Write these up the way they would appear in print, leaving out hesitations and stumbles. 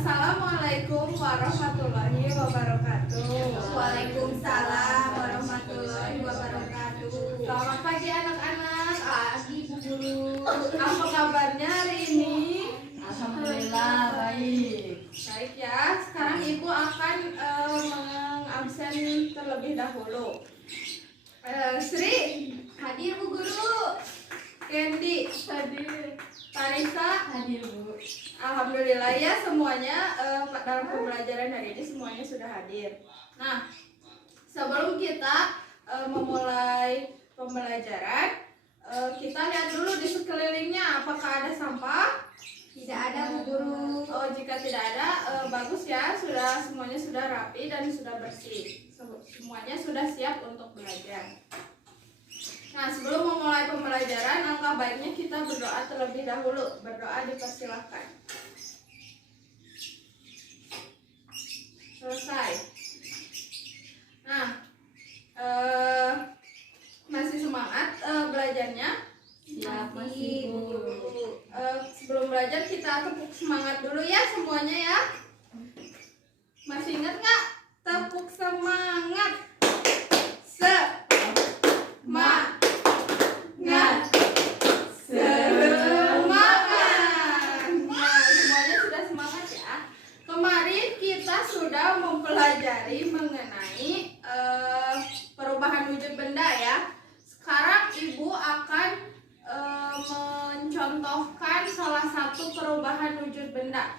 Assalamualaikum warahmatullahi wabarakatuh. Waalaikumsalam warahmatullahi wabarakatuh. Selamat pagi anak-anak. Pagi Bu Guru. Apa kabarnya hari ini? Alhamdulillah baik. Baik ya. Sekarang Ibu akan mengabsen terlebih dahulu. Sri, Hadir Bu Guru. Candy, hadir. Tarisa, Hadir Bu. alhamdulillah ya semuanya dalam pembelajaran hari ini semuanya sudah hadir. Nah, sebelum kita memulai pembelajaran, kita lihat dulu di sekelilingnya apakah ada sampah. Tidak ada Bu Guru. Oh, jika tidak ada, bagus ya, semuanya sudah rapi dan sudah bersih. Semuanya sudah siap untuk belajar. Nah, sebelum memulai pembelajaran, alangkah baiknya kita berdoa terlebih dahulu. Berdoa dipersilahkan. Selesai. Nah, masih semangat belajarnya? Siap masih Bu Guru. Sebelum belajar kita tepuk semangat dulu ya semuanya ya. Masih ingat nggak? Tepuk semangat. Semangat. Sudah mempelajari mengenai perubahan wujud benda ya. Sekarang Ibu akan mencontohkan salah satu perubahan wujud benda.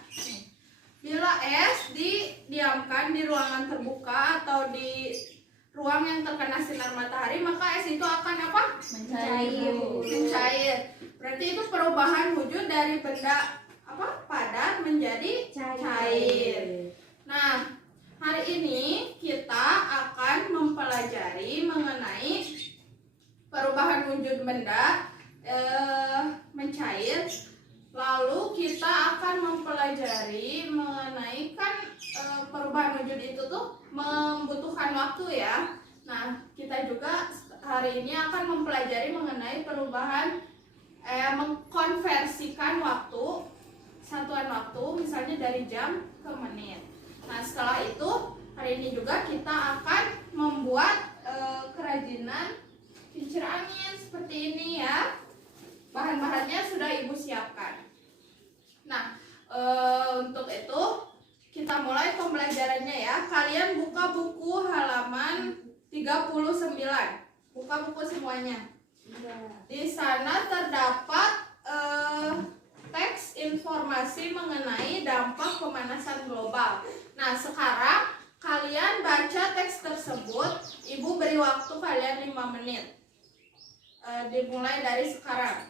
Bila es didiamkan di ruangan terbuka atau di ruang yang terkena sinar matahari, maka es itu akan apa? Mencair. Mencair. Berarti itu perubahan wujud dari benda apa? Padat menjadi cair. Nah, hari ini kita akan mempelajari mengenai perubahan wujud benda mencair. Lalu kita akan mempelajari mengenai kan perubahan wujud itu tuh membutuhkan waktu ya. Nah, kita juga hari ini akan mempelajari mengenai perubahan mengkonversikan waktu, satuan waktu misalnya dari jam ke menit. Nah, setelah itu hari ini juga kita akan membuat kerajinan kincir angin seperti ini ya. Bahan-bahannya sudah Ibu siapkan. Nah, untuk itu kita mulai pembelajarannya ya. Kalian buka buku halaman 39. Buka buku semuanya. Di sana terdapat teks informasi mengenai dampak pemanasan global. Nah, sekarang kalian baca teks tersebut. Ibu beri waktu kalian 5 menit. Dimulai dari sekarang.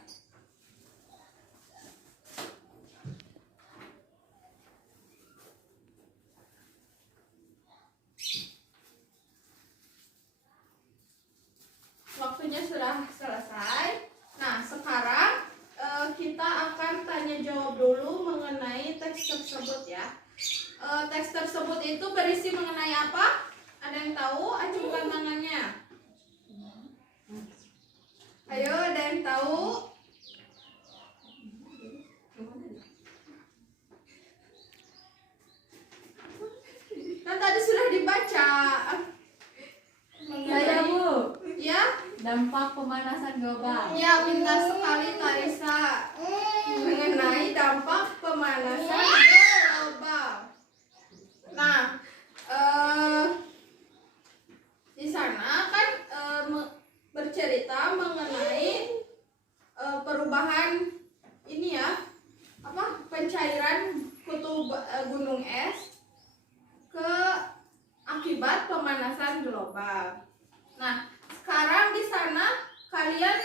Waktunya sudah selesai. Nah, sekarang kita akan tanya jawab dulu mengenai teks tersebut ya. Teks tersebut itu berisi mengenai apa? Ada yang tahu? Acungkan tangannya. Ayo, ada yang tahu? Kan tadi sudah dibaca. Saya Bu. Ya? Dampak pemanasan global. Ya, pintar sekali Tarisa. Mengenai dampak pemanasan global. Nah, di sana kan bercerita mengenai perubahan ini ya, apa pencairan kutub gunung es ke akibat pemanasan global. Nah, sekarang di sana kalian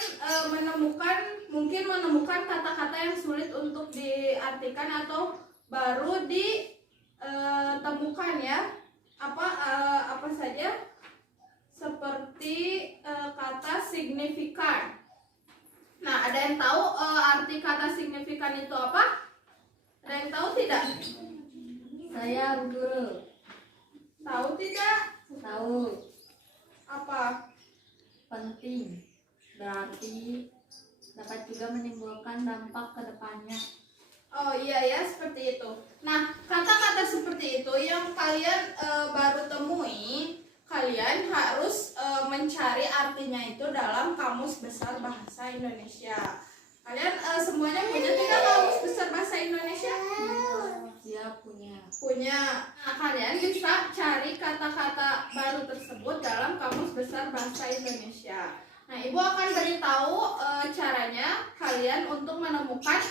mungkin menemukan kata-kata yang sulit untuk diartikan atau baru ditemukan ya. Apa saja? Seperti kata signifikan. Nah, ada yang tahu arti kata signifikan itu apa? Ada yang tahu tidak? Saya Bu Guru. Tahu tidak? Tahu. Apa? Penting. Berarti dapat juga menimbulkan dampak ke depannya. Oh iya ya, seperti itu. Nah, kata-kata seperti itu yang kalian baru temui, kalian harus mencari artinya itu dalam Kamus Besar Bahasa Indonesia. Kalian semuanya punya tidak Kamus Besar Bahasa Indonesia? Dia punya. Punya. Nah, kalian bisa cari kata-kata baru tersebut dalam Kamus Besar Bahasa Indonesia. Nah, Ibu akan beritahu caranya kalian untuk menemukan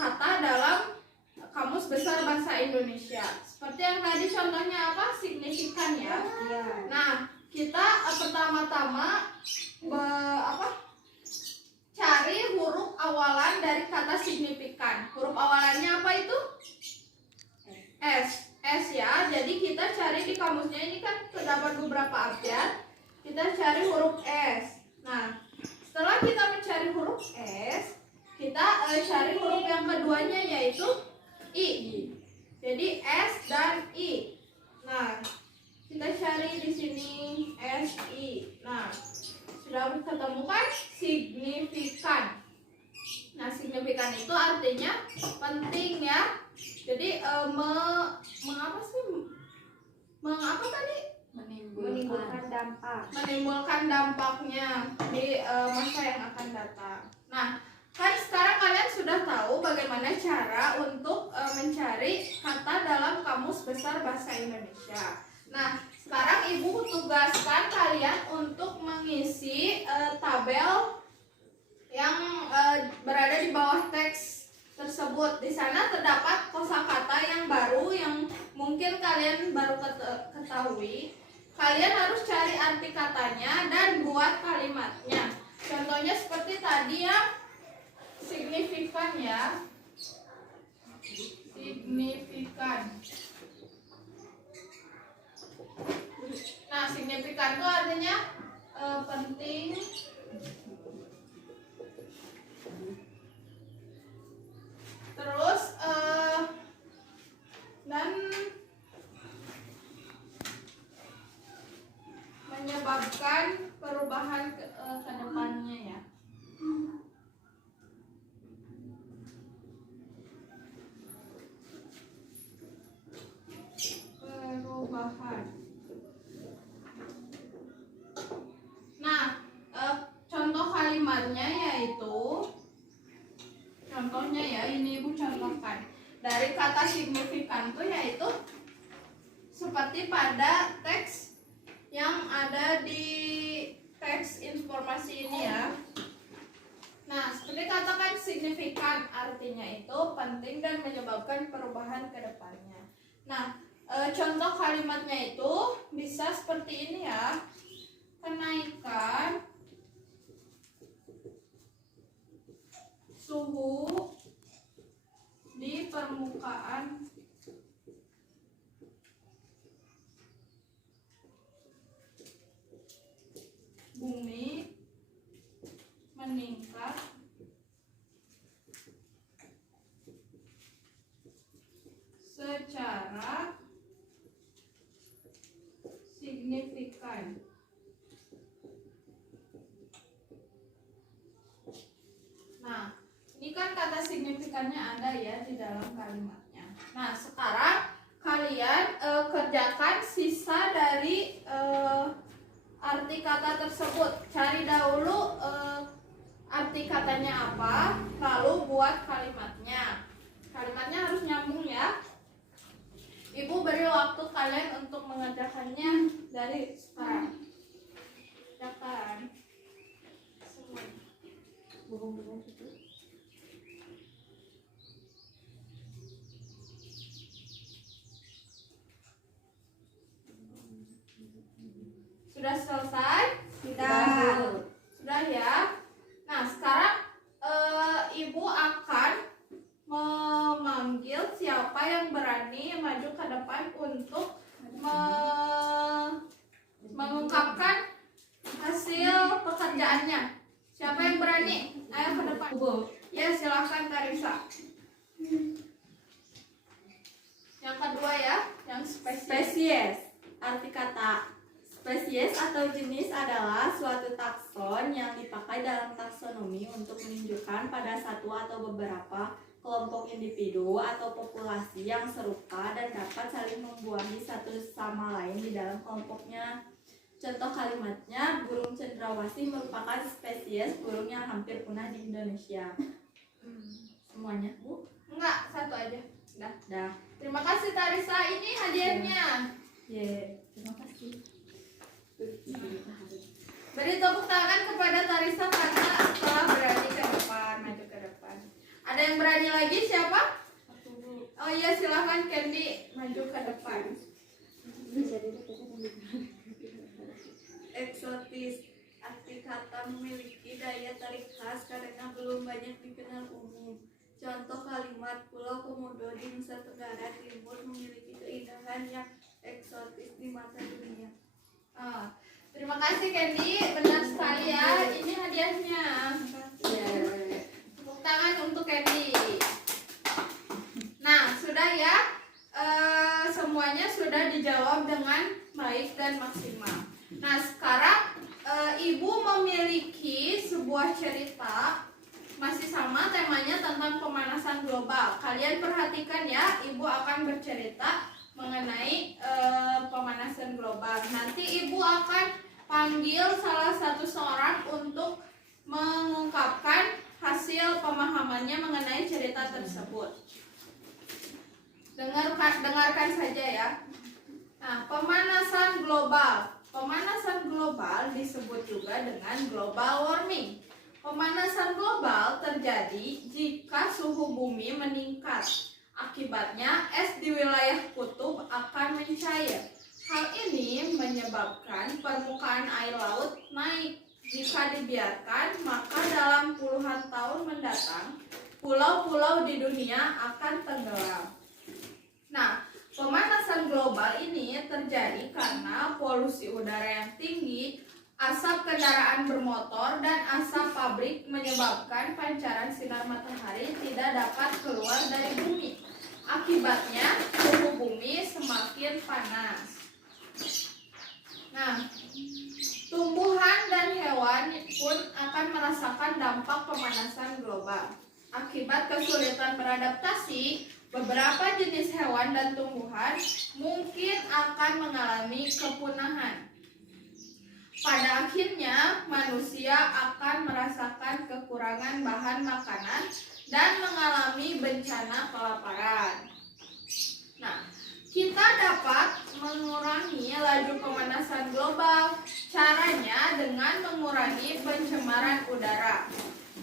kata dalam Kamus Besar Bahasa Indonesia. Seperti yang tadi contohnya apa? Signifikan ya. Nah, kita pertama-tama cari huruf awalan dari kata signifikan. Huruf awalannya apa itu? S. S ya. Jadi kita cari di kamusnya ini kan terdapat beberapa abjad. Kita cari huruf S. Nah, setelah kita mencari huruf S, kita cari huruf yang keduanya yaitu I. Jadi S dan I. Nah, kita cari di sini S I. Nah, sudah ketemu kan signifikan. Nah, signifikan itu artinya penting ya. Jadi mengapa tadi? Menimbulkan dampak. Menimbulkan dampaknya di masa yang akan datang. Nah, kan sekarang kalian sudah tahu bagaimana cara untuk mencari kata dalam Kamus Besar Bahasa Indonesia. Nah, sekarang Ibu tugaskan kalian untuk mengisi tabel yang berada di bawah teks tersebut. Di sana terdapat kosakata yang baru yang mungkin kalian baru ketahui. Kalian harus cari arti katanya dan buat kalimatnya. Contohnya seperti tadi ya, signifikan ya. Signifikan. Nah, signifikan itu artinya penting. Terus dan menyebabkan perubahan ke depannya ya. Perubahan. Nah, contoh kalimatnya yaitu, contohnya ya, ini Ibu contohkan. Dari kata signifikan itu yaitu seperti pada teks yang ada di teks informasi ini ya. Nah, seperti katakan signifikan artinya itu penting dan menyebabkan perubahan ke depannya. Nah, contoh kalimatnya itu bisa seperti ini ya. Kenaikan suhu di permukaan bumi meningkat secara signifikan. Nah, ini kan kata signifikannya ada ya di dalam kalimatnya. Nah, sekarang kalian kerjakan sisa dari arti kata tersebut. Cari dahulu arti katanya apa, lalu buat kalimatnya. Kalimatnya harus nyambung ya. Ibu beri waktu kalian untuk mengerjakannya dari sekarang. Kerjakan semua. Sudah selesai? Sudah ya. Nah, sekarang Ibu akan memanggil siapa yang berani maju ke depan untuk mengungkapkan hasil pekerjaannya. Siapa yang berani? Ayo ke depan. Ya, silakan Karisa. Yang kedua ya, yang spesies. Arti kata spesies atau jenis adalah suatu takson yang dipakai dalam taksonomi untuk menunjukkan pada satu atau beberapa kelompok individu atau populasi yang serupa dan dapat saling membuahi satu sama lain di dalam kelompoknya. Contoh kalimatnya, burung cendrawasih merupakan spesies burung yang hampir punah di Indonesia. Semuanya, Bu? Enggak, satu aja. Dah. Terima kasih Tarisa, ini hadiahnya. Terima kasih. Beri tepuk tangan kepada Tarisa karena telah berani ke depan, maju ke depan. Ada yang berani lagi siapa? Oh iya, silahkan Candy maju ke depan. Eksotis, arti kata memiliki daya tarik khas karena belum banyak dikenal umum. Contoh kalimat, Pulau Komodo di Nusa Tenggara Timur memiliki keindahan yang eksotis di mata dunia. Terima kasih Candy, benar sekali ya. Ini hadiahnya. Tepuk tangan untuk Candy. Nah, sudah ya. Semuanya sudah dijawab dengan baik dan maksimal. Nah, sekarang Ibu memiliki sebuah cerita. Masih sama temanya tentang pemanasan global. Kalian perhatikan ya, Ibu akan bercerita mengenai pemanasan global. Nanti Ibu akan panggil salah satu seorang untuk mengungkapkan hasil pemahamannya mengenai cerita tersebut. Dengarkan saja ya. Nah, pemanasan global. Pemanasan global disebut juga dengan global warming. Pemanasan global terjadi jika suhu bumi meningkat. Akibatnya, es di wilayah kutub akan mencair. Hal ini menyebabkan permukaan air laut naik. Jika dibiarkan, maka dalam puluhan tahun mendatang, pulau-pulau di dunia akan tenggelam. Nah, pemanasan global ini terjadi karena polusi udara yang tinggi, asap kendaraan bermotor, dan asap pabrik menyebabkan pancaran sinar matahari tidak dapat keluar dari bumi. Akibatnya, suhu bumi semakin panas. Nah, tumbuhan dan hewan pun akan merasakan dampak pemanasan global. Akibat kesulitan beradaptasi, beberapa jenis hewan dan tumbuhan mungkin akan mengalami kepunahan. Pada akhirnya, manusia akan merasakan kekurangan bahan makanan dan mengalami bencana kelaparan. Nah, kita dapat mengurangi laju pemanasan global. Caranya dengan mengurangi pencemaran udara.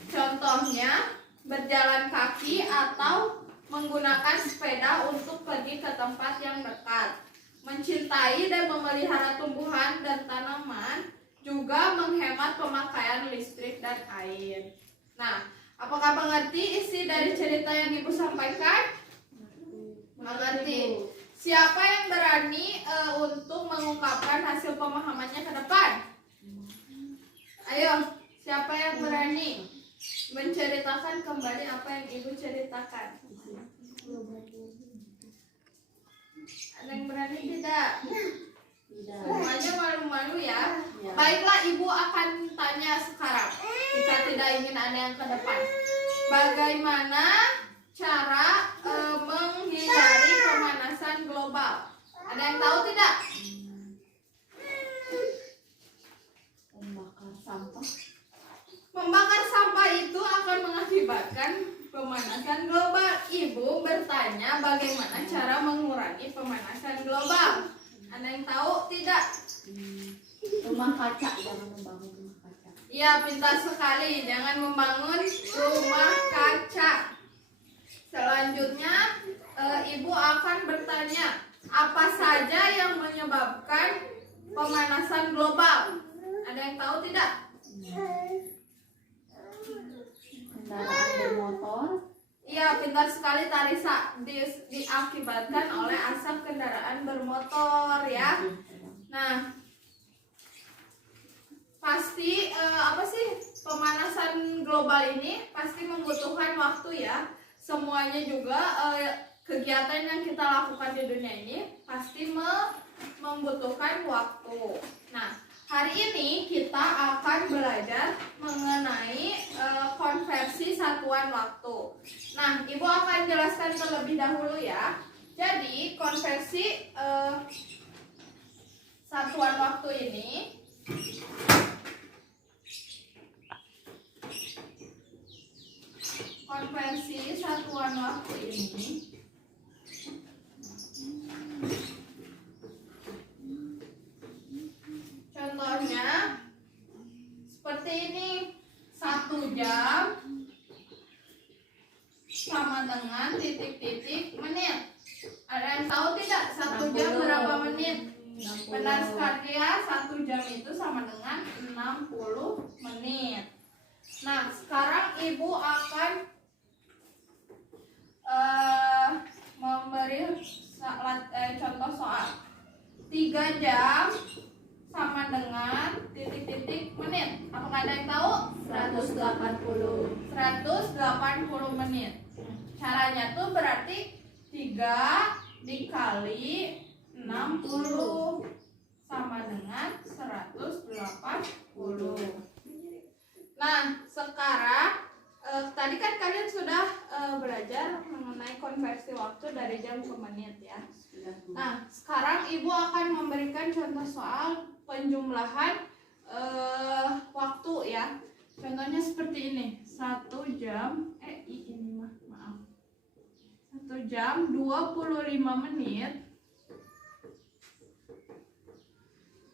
Contohnya, berjalan kaki atau menggunakan sepeda untuk pergi ke tempat yang dekat. Mencintai dan memelihara tumbuhan dan tanaman, juga menghemat pemakaian listrik dan air. Nah, apakah mengerti isi dari cerita yang Ibu sampaikan? Mengerti. Siapa yang berani untuk mengungkapkan hasil pemahamannya ke depan? Ayo, siapa yang berani menceritakan kembali apa yang Ibu ceritakan? Ada yang berani tidak? Semuanya malu-malu ya. Baiklah, Ibu akan tanya sekarang. Jika tidak ingin ada yang ke depan, bagaimana cara menghindari pemanasan global? Ada yang tahu tidak? Membakar sampah. Membakar sampah itu akan mengakibatkan pemanasan global. Ibu bertanya bagaimana cara mengurangi pemanasan global. Ada yang tahu tidak? Rumah kaca, jangan membangun rumah kaca. Iya, pintar sekali. Jangan membangun rumah kaca. Selanjutnya, Ibu akan bertanya, apa saja yang menyebabkan pemanasan global? Ada yang tahu tidak? Kendaraan bermotor. Iya, pintar sekali Tarisa. Diakibatkan oleh asap kendaraan bermotor ya. Nah, pasti pemanasan global ini pasti membutuhkan waktu ya. Semuanya juga kegiatan yang kita lakukan di dunia ini pasti membutuhkan waktu. Nah, hari ini kita akan belajar mengenai konversi konversi satuan waktu. Nah, Ibu akan jelaskan terlebih dahulu ya. Jadi, konversi satuan waktu ini contohnya seperti ini. 1 jam sama dengan titik-titik menit. Ada yang tahu tidak 1 jam berapa menit? Benar sekali ya, 1 jam itu sama dengan 60 menit. Nah, sekarang Ibu akan memberi contoh soal. 3 jam sama dengan titik-titik menit. Apakah ada yang tahu? 180 menit. Caranya tuh berarti 3 dikali 60 sama dengan 180. Nah, sekarang tadi kan kalian sudah belajar mengenai konversi waktu dari jam ke menit ya. Nah, sekarang Ibu akan memberikan contoh soal penjumlahan waktu ya. Contohnya seperti ini. 1 jam 1 jam 25 menit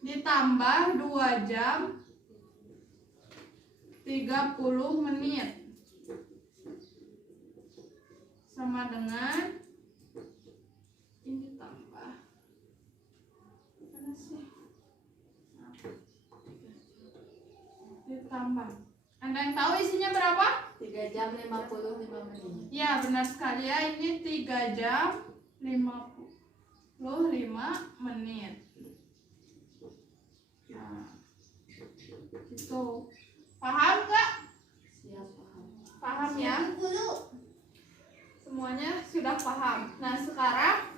ditambah 2 jam 30 menit sama dengan ini tambah mana sih? Ditambah. Anda yang tahu isinya berapa? 3 jam 55 menit. Ya, benar sekali ya. Ini 3 jam 55 menit. Nah, itu. Paham nggak? Siap, paham. Paham ya? Semuanya sudah paham. Nah, sekarang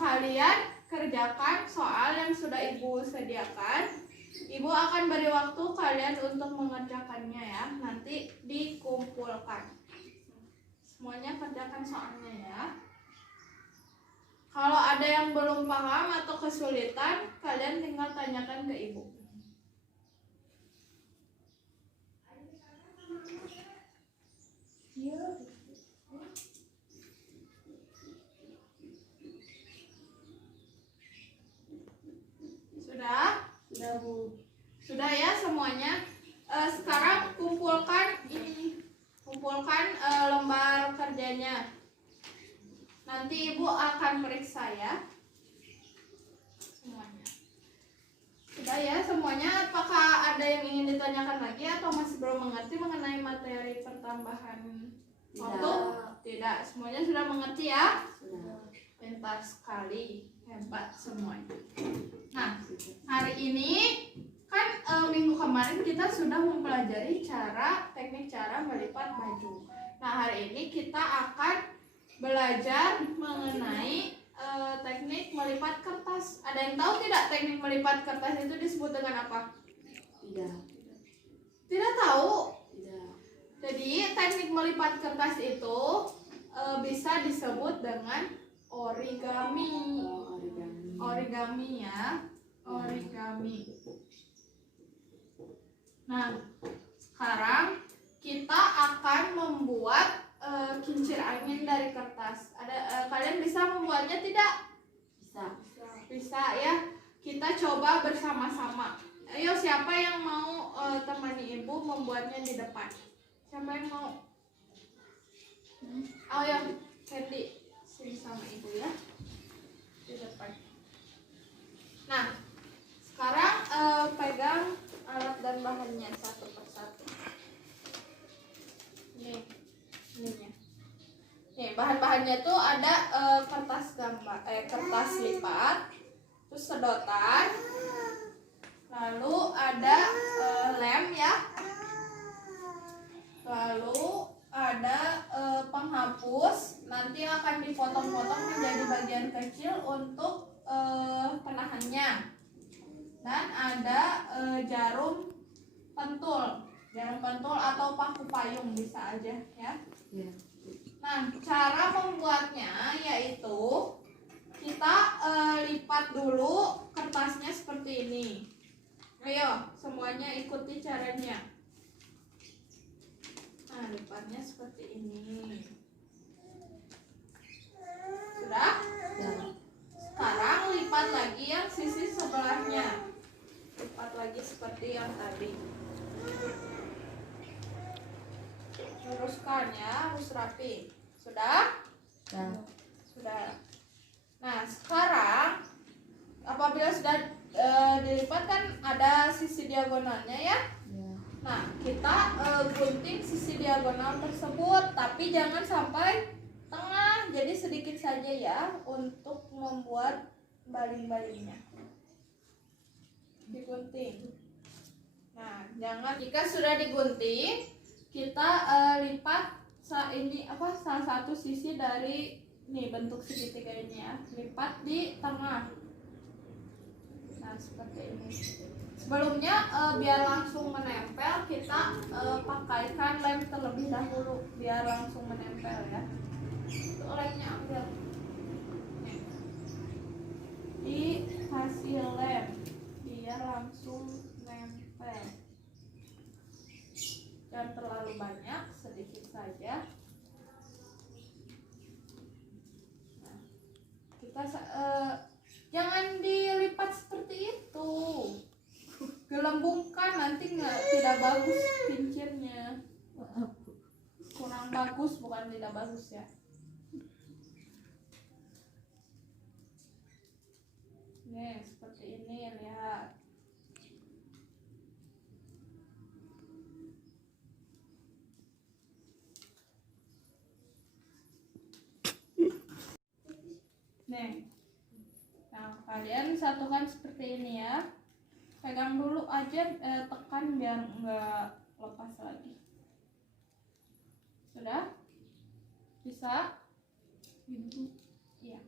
kalian kerjakan soal yang sudah Ibu sediakan. Ibu akan beri waktu kalian untuk mengerjakannya ya. Nanti dikumpulkan. Semuanya kerjakan soalnya ya. Kalau ada yang belum paham atau kesulitan, kalian tinggal tanyakan ke Ibu. Sudah? Sudah ya semuanya. Sekarang kumpulkan ini, lembar kerjanya. Nanti Ibu akan periksa ya semuanya. Sudah ya semuanya. Apakah ada yang ingin ditanyakan lagi atau masih belum mengerti mengenai materi pertambahan waktu? Tidak. Semuanya sudah mengerti ya? Sudah. Pintar sekali, hebat semuanya. Nah, hari ini kan minggu kemarin kita sudah mempelajari teknik cara melipat baju. Nah, hari ini kita akan belajar mengenai teknik melipat kertas. Ada yang tahu tidak teknik melipat kertas itu disebut dengan apa? Tidak. Tidak tahu? Tidak. Jadi teknik melipat kertas itu bisa disebut dengan origami. Origami ya. Origami. Nah, sekarang kita akan membuat kincir angin dari kertas. Kalian bisa membuatnya tidak? Bisa. Bisa ya. Kita coba bersama-sama. Ayo, siapa yang mau temani Ibu membuatnya di depan? Siapa yang mau? Ayo, Hendy, sini sama Ibu ya. Di depan. Nah, sekarang pegang alat dan bahannya satu persatu. Nih. Ininya. Nih, bahan-bahannya tuh ada kertas gambar, kertas lipat, terus sedotan, lalu ada lem ya, lalu ada penghapus, nanti akan dipotong-potong menjadi bagian kecil untuk penahannya, dan ada jarum pentul. jarum pentul atau paku payung bisa aja ya. Ya. Nah, cara membuatnya yaitu kita lipat dulu kertasnya seperti ini. Ayo, semuanya ikuti caranya. Nah, lipatnya seperti ini. Sudah? Ya. Sekarang lipat lagi yang sisi sebelahnya. Lipat lagi seperti yang tadi. Luruskan ya, harus rapi. Sudah? Ya. Sudah. Nah, sekarang apabila sudah dilipat kan ada sisi diagonalnya ya. Ya. Nah, kita gunting sisi diagonal tersebut, tapi jangan sampai tengah, jadi sedikit saja ya untuk membuat baling-balingnya. Digunting. Nah, jangan jika sudah digunting, kita lipat salah satu sisi dari nih bentuk segitiga ini ya, lipat di tengah. Nah, seperti ini. Sebelumnya biar langsung menempel, kita pakaikan lem terlebih dahulu biar langsung menempel ya. Itu lemnya ambil. Nih. Dikasih lem biar langsung nempel. Jangan terlalu banyak, sedikit saja. Nah, kita jangan dilipat seperti itu. Gelembungkan, nanti tidak bagus kincirnya. Kurang bagus, bukan tidak bagus ya. Nih, seperti ini, lihat. Nih. Nah, kalian satukan seperti ini ya. Pegang dulu aja, tekan biar enggak lepas lagi. Sudah? Bisa? Iya.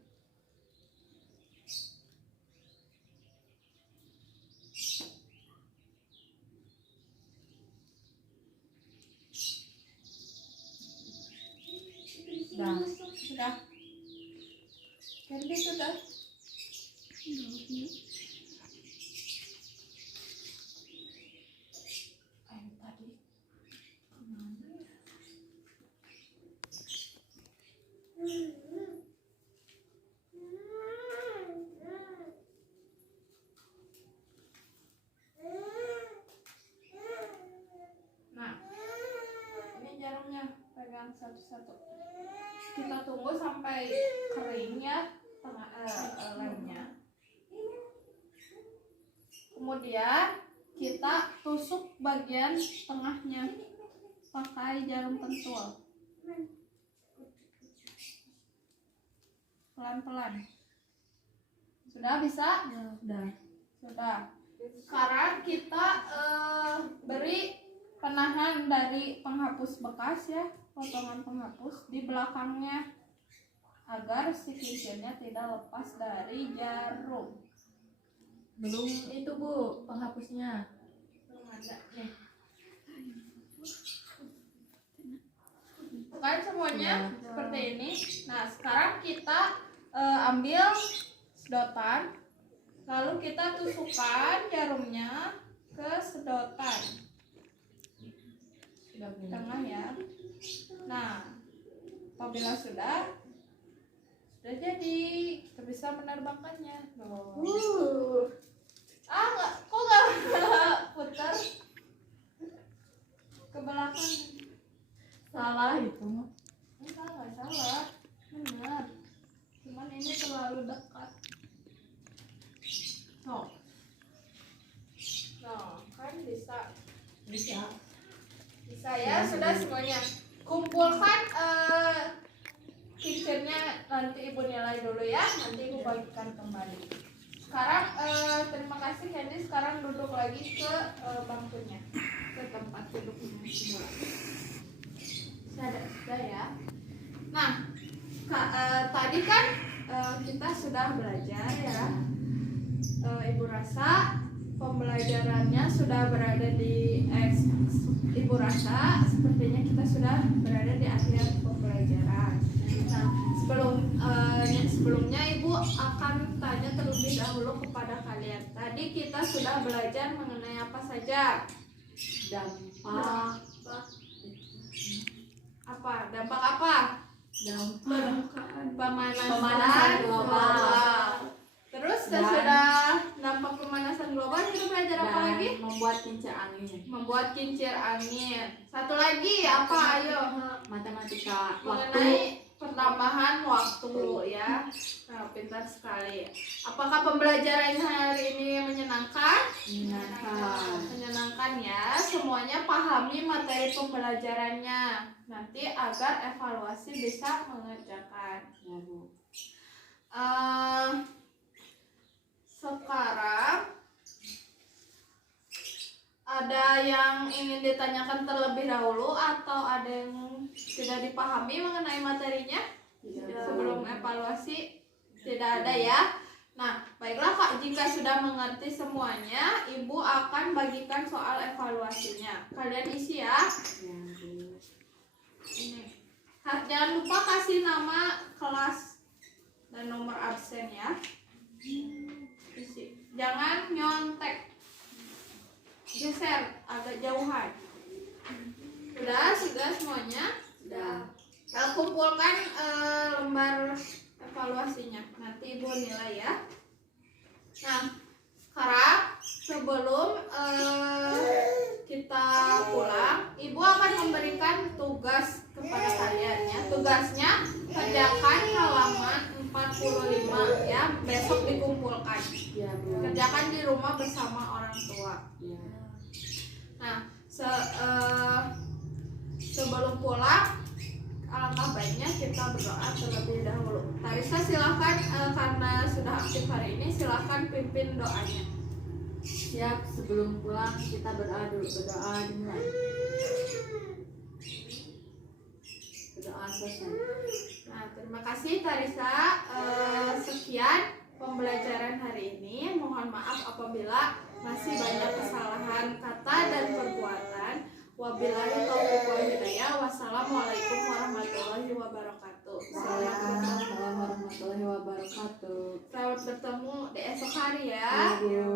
Sudah. Ganti sudah. Ayo tadi. Nah, ini jarumnya, pegang satu-satu. Kita tunggu sampai kering ya lemnya. Kemudian kita tusuk bagian tengahnya pakai jarum pentul. Pelan-pelan. Sudah bisa? Ya, udah. Sudah. Sekarang kita beri penahan dari penghapus bekas ya, potongan penghapus di belakangnya agar si kincirnya tidak lepas dari jarum. Belum itu Bu, penghapusnya. Belum ada nih. Bukan semuanya seperti ini. Nah, sekarang kita ambil sedotan, lalu kita tusukkan jarumnya ke sedotan tengah ya. Nah, apabila sudah jadi, kita bisa menerbangkannya. Kok nggak putar ke belakang? Salah itu mah. Nggak salah, benar. Cuman ini terlalu dekat. Nah, kan bisa. Bisa ya, sudah semuanya. Kumpulkan kincirnya, nanti ibu nilai dulu ya, nanti ibu bagikan kembali. Sekarang terima kasih Candy, sekarang duduk lagi ke bangkunya, ke tempat duduknya semula. Sudah ya. Nah, tadi kan kita sudah belajar ya. Ibu rasa pembelajarannya sudah berada di Ibu rasa sepertinya kita sudah berada di akhir pembelajaran. Nah, sebelumnya Ibu akan tanya terlebih dahulu kepada kalian. Tadi kita sudah belajar mengenai apa saja? Dampak. Dampak apa? Pemanasan global. Terus sudah dampak pemanasan global, kita belajar apa lagi? Membuat kincir angin. Membuat kincir angin. Satu lagi apa? Ayo. Matematika. Mengenai pertambahan waktu ya. Nah, pintar sekali. Apakah pembelajaran hari ini menyenangkan? Menyenangkan ya. Semuanya pahami materi pembelajarannya. Nanti agar evaluasi bisa mengerjakan. Ya, Bu. Sekarang ada yang ingin ditanyakan terlebih dahulu atau ada yang tidak dipahami mengenai materinya? Sebelum evaluasi tidak ada ya. Nah, baiklah Kak, jika sudah mengerti semuanya, Ibu akan bagikan soal evaluasinya. Kalian isi ya. Ini. Jangan lupa kasih nama kelas dan nomor absen ya. Isi. Jangan nyontek. Geser agak jauhan. Sudah semuanya? Sudah. Kita kumpulkan lembar evaluasinya. Nanti Ibu nilai ya. Nah, sekarang sebelum kita pulang, Ibu akan memberikan tugas kepada kalian ya. Tugasnya kerjakan halaman 45 ya. Besok dikumpulkan. Ya, Bu. Kerjakan di rumah bersama orang tua. Ya. Nah, sebelum pulang, alangkah baiknya kita berdoa terlebih dahulu. Tarisa silahkan, karena sudah aktif hari ini, silahkan pimpin doanya. Siap, sebelum pulang kita berdoa dimulai. Berdoa selesai. Nah, terima kasih Tarisa. Sekian pembelajaran hari ini. Mohon maaf apabila masih banyak kesalahan kata dan perbuatan. Wabillahi taufiq wal hidayah. Wassalamualaikum warahmatullahi wabarakatuh. Waalaikumsalam warahmatullahi wabarakatuh. Selamat bertemu di esok hari ya. Ya, Bu.